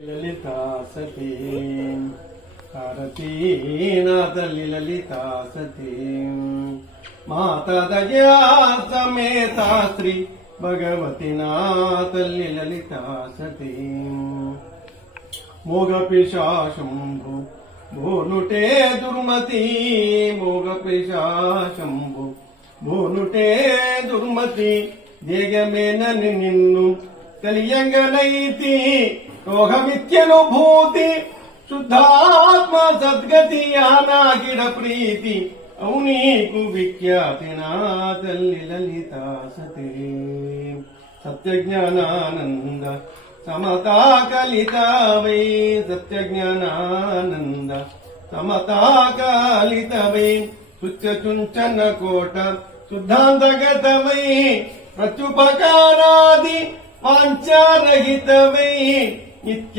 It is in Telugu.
ललिता सती भारती नाथ ललिता सती माता दया समेता श्री भगवती नाथ ललिता सती मोग पिशाशंभु भूनुटे दुर्मती मोग पिशाशंभु भूनुटे दुर्मती देगमेननि निन्नु కలియంగనైతి రోగమిత్యనుభూతి శుద్ధాత్మ సద్గతి ఆనాగిడ ప్రీతి అవునీకు విఖ్యాతి నా తల్లి లలితా సతే సత్యజ్ఞానానంద సమతా కలితవై సత్యజ్ఞానానంద సమతా కలితవై సుచ్చచుంచన కోట శుద్ధాంతగతవై ప్రత్యుపకారాది వాంఛారహితవై నిత్య